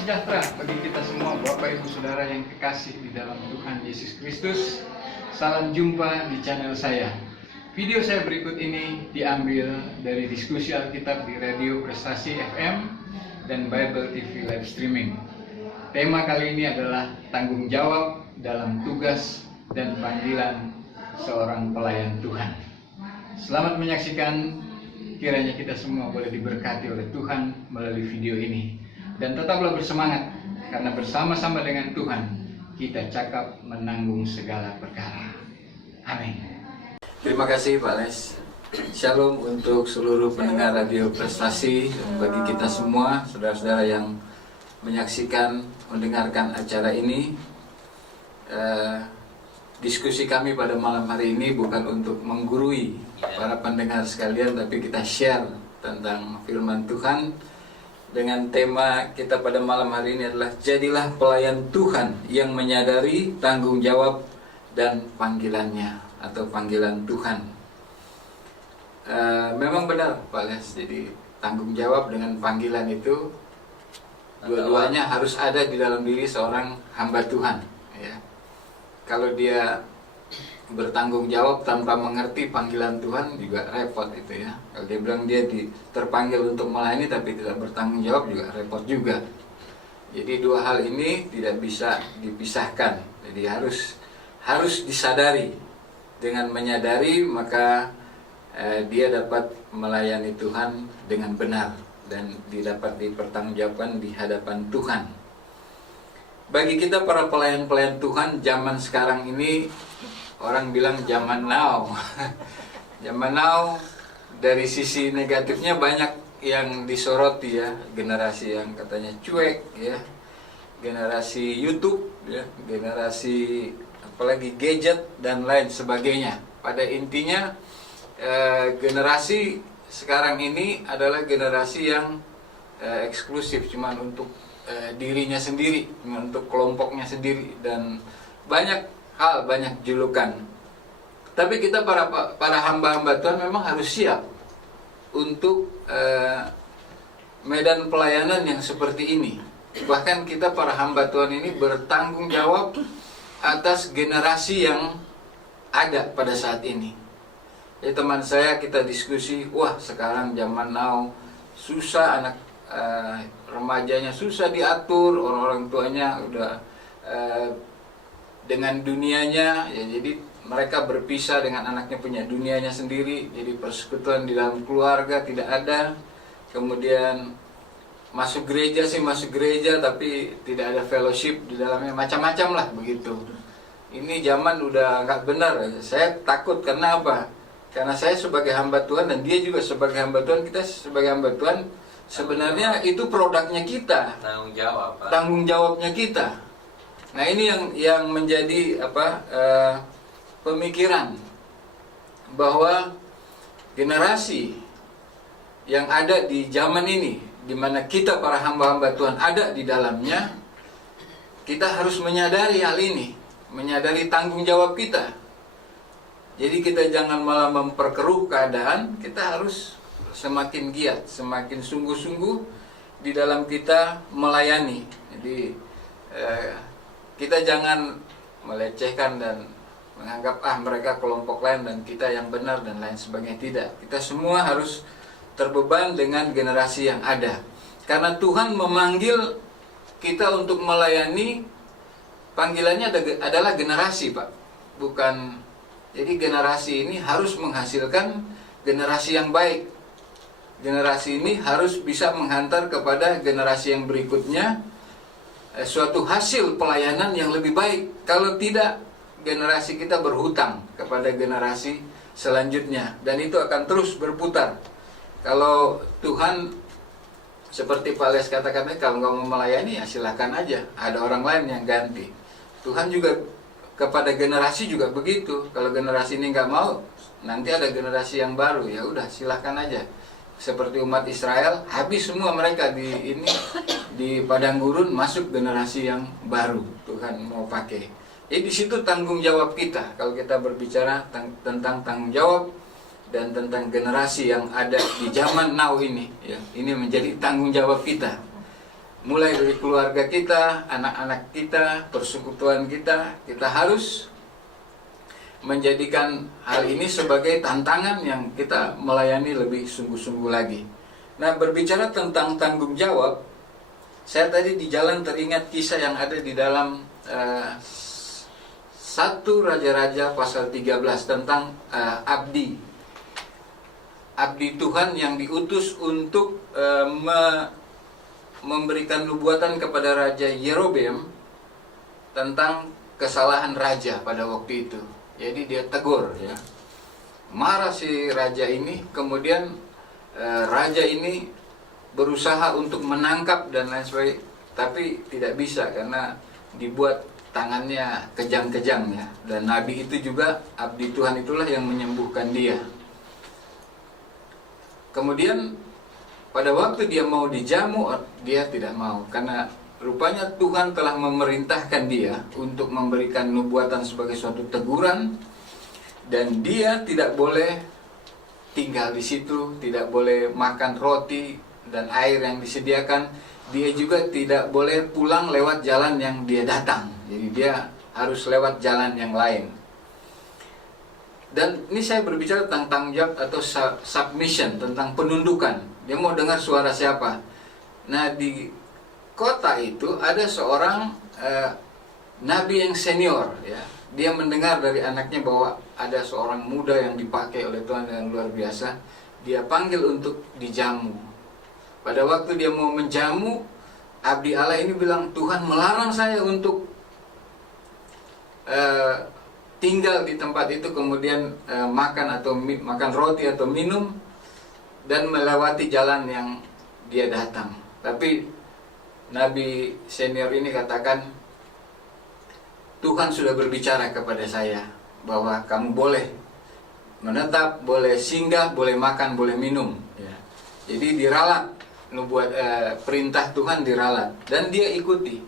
sejahtera bagi kita semua, Bapak Ibu Saudara yang kekasih di dalam Tuhan Yesus Kristus. Salam jumpa di channel saya. Video saya berikut ini diambil dari diskusi Alkitab di Radio Prestasi FM dan Bible TV live streaming. Tema kali ini adalah tanggung jawab dalam tugas dan panggilan seorang pelayan Tuhan. Selamat menyaksikan, kiranya kita semua boleh diberkati oleh Tuhan melalui video ini. Dan tetaplah bersemangat, karena bersama-sama dengan Tuhan kita cakap menanggung segala perkara. Amin. Terima kasih Pak Les. Shalom untuk seluruh pendengar Radio Prestasi, dan bagi kita semua, saudara-saudara yang menyaksikan, mendengarkan acara ini. Diskusi kami pada malam hari ini bukan untuk menggurui para pendengar sekalian, tapi kita share tentang firman Tuhan. Dengan tema kita pada malam hari ini adalah jadilah pelayan Tuhan yang menyadari tanggung jawab dan panggilannya atau panggilan Tuhan. Memang benar Pak Les, jadi tanggung jawab dengan panggilan itu dua-duanya harus ada di dalam diri seorang hamba Tuhan, ya. Kalau dia bertanggung jawab tanpa mengerti panggilan Tuhan juga repot itu, ya. Kalau dia bilang dia terpanggil untuk melayani tapi tidak bertanggung jawab juga repot juga. Jadi dua hal ini tidak bisa dipisahkan. Jadi harus disadari. Dengan menyadari maka dia dapat melayani Tuhan dengan benar dan dapat dipertanggungjawabkan di hadapan Tuhan. Bagi kita para pelayan-pelayan Tuhan zaman sekarang ini, orang bilang zaman now. Zaman now dari sisi negatifnya banyak yang disoroti, ya. Generasi yang katanya cuek, ya. Generasi YouTube, ya. Generasi apalagi gadget dan lain sebagainya. Pada intinya generasi sekarang ini adalah generasi yang eksklusif, cuman untuk dirinya sendiri, untuk kelompoknya sendiri, dan banyak hal, banyak julukan. Tapi kita para hamba-hamba Tuhan memang harus siap untuk medan pelayanan yang seperti ini. Bahkan kita para hamba Tuhan ini bertanggung jawab atas generasi yang ada pada saat ini. Ya, teman saya kita diskusi, wah sekarang zaman now susah, anak remajanya susah diatur, orang-orang tuanya udah dengan dunianya, ya, jadi mereka berpisah dengan anaknya, punya dunianya sendiri. Jadi persekutuan di dalam keluarga tidak ada. Kemudian masuk gereja tapi tidak ada fellowship di dalamnya, macam-macam lah begitu. Ini zaman udah nggak benar. Saya takut, karena apa? Karena saya sebagai hamba Tuhan dan dia juga sebagai hamba Tuhan, kita sebagai hamba Tuhan, sebenarnya itu produknya kita, tanggung jawabnya kita. Nah, ini yang menjadi pemikiran bahwa generasi yang ada di zaman ini, di mana kita para hamba-hamba Tuhan ada di dalamnya, kita harus menyadari hal ini, menyadari tanggung jawab kita. Jadi kita jangan malah memperkeruh keadaan, kita harus semakin giat, semakin sungguh-sungguh di dalam kita melayani. Jadi kita jangan melecehkan dan menganggap mereka kelompok lain dan kita yang benar dan lain sebagainya. Tidak, kita semua harus terbeban dengan generasi yang ada. Karena Tuhan memanggil kita untuk melayani, panggilannya adalah generasi, Pak. Bukan, jadi generasi ini harus menghasilkan generasi yang baik. Generasi ini harus bisa menghantar kepada generasi yang berikutnya suatu hasil pelayanan yang lebih baik. Kalau tidak, generasi kita berhutang kepada generasi selanjutnya, dan itu akan terus berputar. Kalau Tuhan, seperti Pak Les katakan, kalau nggak mau melayani ya silahkan aja, ada orang lain yang ganti. Tuhan juga kepada generasi juga begitu. Kalau generasi ini nggak mau, nanti ada generasi yang baru, ya udah silahkan aja. Seperti umat Israel, habis semua mereka di padang gurun, masuk generasi yang baru Tuhan mau pakai. Jadi di situ tanggung jawab kita. Kalau kita berbicara tentang tanggung jawab dan tentang generasi yang ada di zaman now ini, ya, ini menjadi tanggung jawab kita. mulai dari keluarga kita, anak-anak kita, persekutuan kita, kita harus menjadikan hal ini sebagai tantangan yang kita melayani lebih sungguh-sungguh lagi. Nah, berbicara tentang tanggung jawab, saya tadi di jalan teringat kisah yang ada di dalam 1 Raja-Raja pasal 13 tentang abdi Tuhan yang diutus untuk memberikan nubuatan kepada Raja Yerobeam tentang kesalahan raja pada waktu itu. Jadi dia tegur, ya. Marah si raja ini, kemudian raja ini berusaha untuk menangkap dan lain sebagainya, tapi tidak bisa karena dibuat tangannya kejang-kejang, ya. Dan nabi itu juga, abdi Tuhan itulah yang menyembuhkan dia. Kemudian pada waktu dia mau dijamu, dia tidak mau karena rupanya Tuhan telah memerintahkan dia untuk memberikan nubuatan sebagai suatu teguran, dan dia tidak boleh tinggal di situ, tidak boleh makan roti dan air yang disediakan. Dia juga tidak boleh pulang lewat jalan yang dia datang. Jadi dia harus lewat jalan yang lain. Dan ini saya berbicara tentang tanggung jawab atau submission, tentang penundukan. Dia mau dengar suara siapa. Nah, di kota itu ada seorang nabi yang senior, ya. Dia mendengar dari anaknya bahwa ada seorang muda yang dipakai oleh Tuhan dengan luar biasa. Dia panggil untuk dijamu. Pada waktu dia mau menjamu, abdi Allah ini bilang, Tuhan melarang saya untuk tinggal di tempat itu, kemudian makan roti atau minum dan melewati jalan yang dia datang. Tapi nabi senior ini katakan, Tuhan sudah berbicara kepada saya bahwa kamu boleh menetap, boleh singgah, boleh makan, boleh minum, ya. Jadi diralat, perintah Tuhan diralat dan dia ikuti.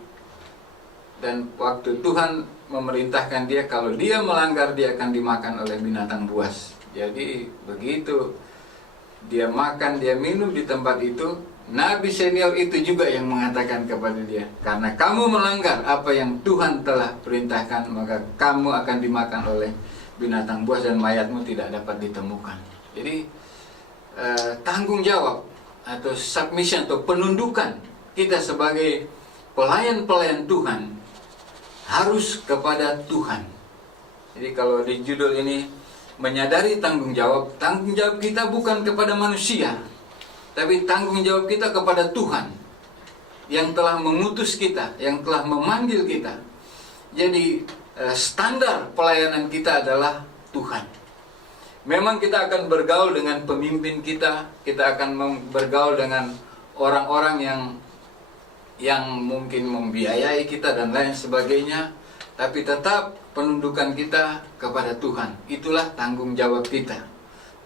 Dan waktu Tuhan memerintahkan dia, kalau dia melanggar dia akan dimakan oleh binatang buas. Jadi begitu dia makan, dia minum di tempat itu, nabi senior itu juga yang mengatakan kepada dia, karena kamu melanggar apa yang Tuhan telah perintahkan, maka kamu akan dimakan oleh binatang buas dan mayatmu tidak dapat ditemukan. Jadi tanggung jawab atau submission atau penundukan kita sebagai pelayan-pelayan Tuhan harus kepada Tuhan. Jadi kalau di judul ini menyadari tanggung jawab kita bukan kepada manusia, tapi tanggung jawab kita kepada Tuhan yang telah mengutus kita, yang telah memanggil kita. Jadi standar pelayanan kita adalah Tuhan. Memang kita akan bergaul dengan pemimpin kita akan bergaul dengan orang-orang yang mungkin membiayai kita dan lain sebagainya, tapi tetap penundukan kita kepada Tuhan. Itulah tanggung jawab kita.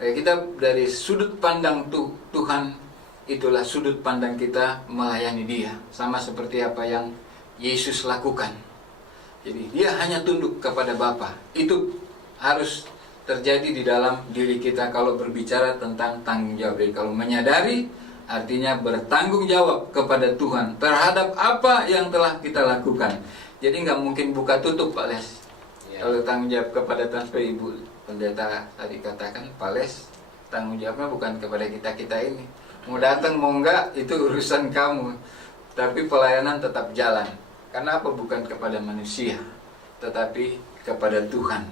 Kita dari sudut pandang Tuhan, itulah sudut pandang kita melayani Dia. Sama seperti apa yang Yesus lakukan. Jadi Dia hanya tunduk kepada Bapa. Itu harus terjadi di dalam diri kita kalau berbicara tentang tanggung jawab. Jadi kalau menyadari artinya bertanggung jawab kepada Tuhan terhadap apa yang telah kita lakukan. Jadi nggak mungkin buka tutup, Pak Les. Kalau tanggung jawab kepada Tuhan, seperti Ibu Pendeta tadi katakan, Pak Les, tanggung jawabnya bukan kepada kita ini. Mau datang mau enggak itu urusan kamu, tapi pelayanan tetap jalan. Karena apa? Bukan kepada manusia, tetapi kepada Tuhan.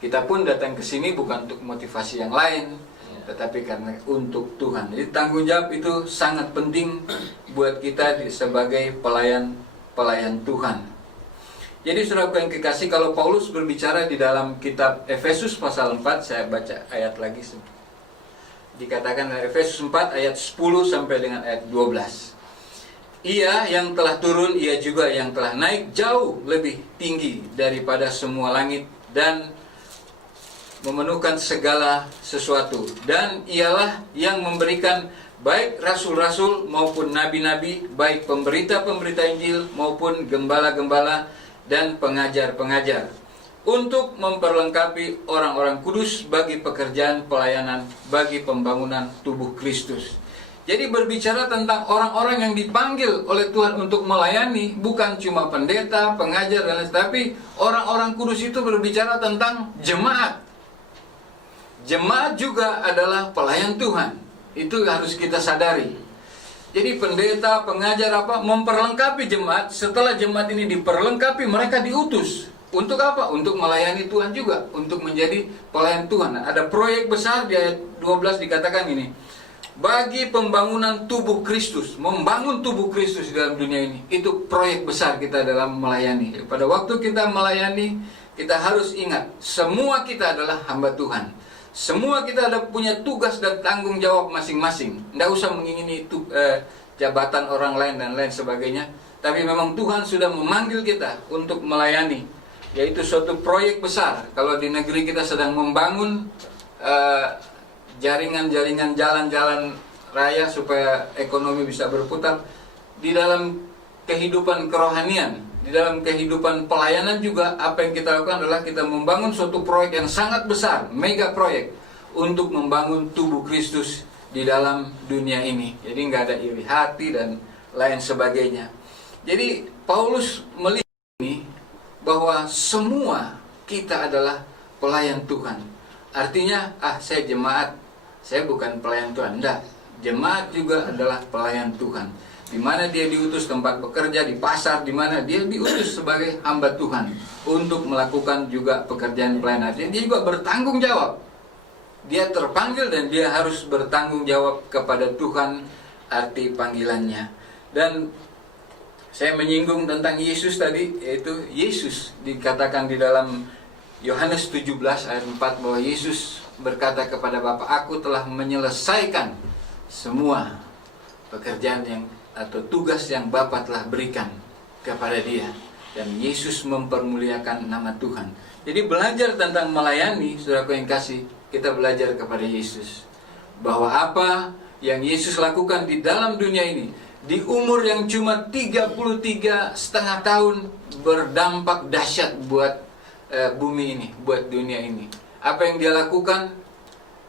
Kita pun datang ke sini bukan untuk motivasi yang lain, tetapi karena untuk Tuhan. Jadi tanggung jawab itu sangat penting buat kita sebagai pelayan Tuhan. Jadi saudaraku yang kekasih, kalau Paulus berbicara di dalam kitab Efesus pasal 4, saya baca ayat lagi. Dikatakan Efesus 4 ayat 10 sampai dengan ayat 12. Ia yang telah turun, ia juga yang telah naik jauh lebih tinggi daripada semua langit dan memenuhkan segala sesuatu. Dan ialah yang memberikan baik rasul-rasul maupun nabi-nabi, baik pemberita-pemberita Injil maupun gembala-gembala dan pengajar-pengajar, untuk memperlengkapi orang-orang kudus bagi pekerjaan pelayanan, bagi pembangunan tubuh Kristus. Jadi berbicara tentang orang-orang yang dipanggil oleh Tuhan untuk melayani, bukan cuma pendeta, pengajar, dan lain, tapi orang-orang kudus itu berbicara tentang jemaat. Jemaat juga adalah pelayan Tuhan. Itu harus kita sadari. Jadi pendeta, pengajar memperlengkapi jemaat. Setelah jemaat ini diperlengkapi, mereka diutus. Untuk apa? Untuk melayani Tuhan juga, untuk menjadi pelayan Tuhan. Ada proyek besar di ayat 12 dikatakan ini. Bagi pembangunan tubuh Kristus, membangun tubuh Kristus di dalam dunia ini, itu proyek besar kita dalam melayani. Pada waktu kita melayani, kita harus ingat, semua kita adalah hamba Tuhan. Semua kita ada punya tugas dan tanggung jawab masing-masing. Tidak usah mengingini jabatan orang lain dan lain sebagainya. Tapi memang Tuhan sudah memanggil kita untuk melayani, yaitu suatu proyek besar. Kalau di negeri kita sedang membangun jaringan-jaringan jalan-jalan raya supaya ekonomi bisa berputar, di dalam kehidupan kerohanian, di dalam kehidupan pelayanan juga, apa yang kita lakukan adalah kita membangun suatu proyek yang sangat besar, mega proyek, untuk membangun tubuh Kristus di dalam dunia ini. Jadi nggak ada iri hati dan lain sebagainya. Jadi Paulus melihat ini bahwa semua kita adalah pelayan Tuhan. Artinya, saya jemaat, saya bukan pelayan Tuhan. Enggak, jemaat juga adalah pelayan Tuhan. Di mana dia diutus, tempat bekerja, di pasar, di mana dia diutus sebagai hamba Tuhan untuk melakukan juga pekerjaan pelayanan. Dia juga bertanggung jawab. Dia terpanggil dan dia harus bertanggung jawab kepada Tuhan, arti panggilannya. Dan saya menyinggung tentang Yesus tadi, yaitu Yesus dikatakan di dalam Yohanes 17 ayat 4 bahwa Yesus berkata kepada Bapa, aku telah menyelesaikan semua pekerjaan yang atau tugas yang Bapa telah berikan kepada dia. Dan Yesus mempermuliakan nama Tuhan. Jadi belajar tentang melayani, saudaraku yang kasih, kita belajar kepada Yesus. Bahwa apa yang Yesus lakukan di dalam dunia ini, di umur yang cuma 33,5 tahun, berdampak dahsyat buat bumi ini, buat dunia ini. Apa yang dia lakukan?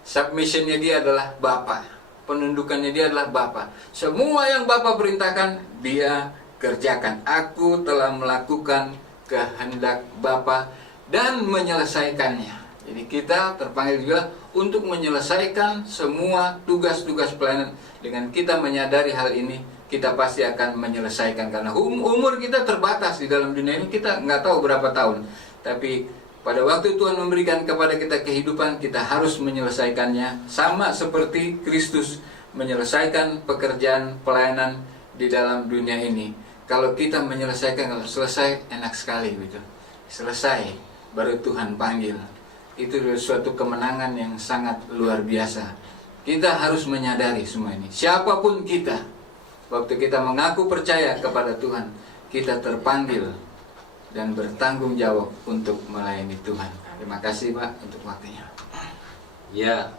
Submissionnya dia adalah Bapa, penundukannya dia adalah Bapa. Semua yang Bapa perintahkan dia kerjakan. Aku telah melakukan kehendak Bapa dan menyelesaikannya. Jadi kita terpanggil juga untuk menyelesaikan semua tugas-tugas pelayanan. Dengan kita menyadari hal ini, kita pasti akan menyelesaikan. Karena umur kita terbatas di dalam dunia ini, kita nggak tahu berapa tahun. Tapi pada waktu Tuhan memberikan kepada kita kehidupan, kita harus menyelesaikannya. Sama seperti Kristus menyelesaikan pekerjaan pelayanan di dalam dunia ini. Kalau kita menyelesaikan, kalau selesai, enak sekali gitu. Selesai, baru Tuhan panggil. Itu suatu kemenangan yang sangat luar biasa. Kita harus menyadari semua ini. Siapapun kita, waktu kita mengaku percaya kepada Tuhan, kita terpanggil dan bertanggung jawab untuk melayani Tuhan. Terima kasih Pak untuk waktunya. Ya,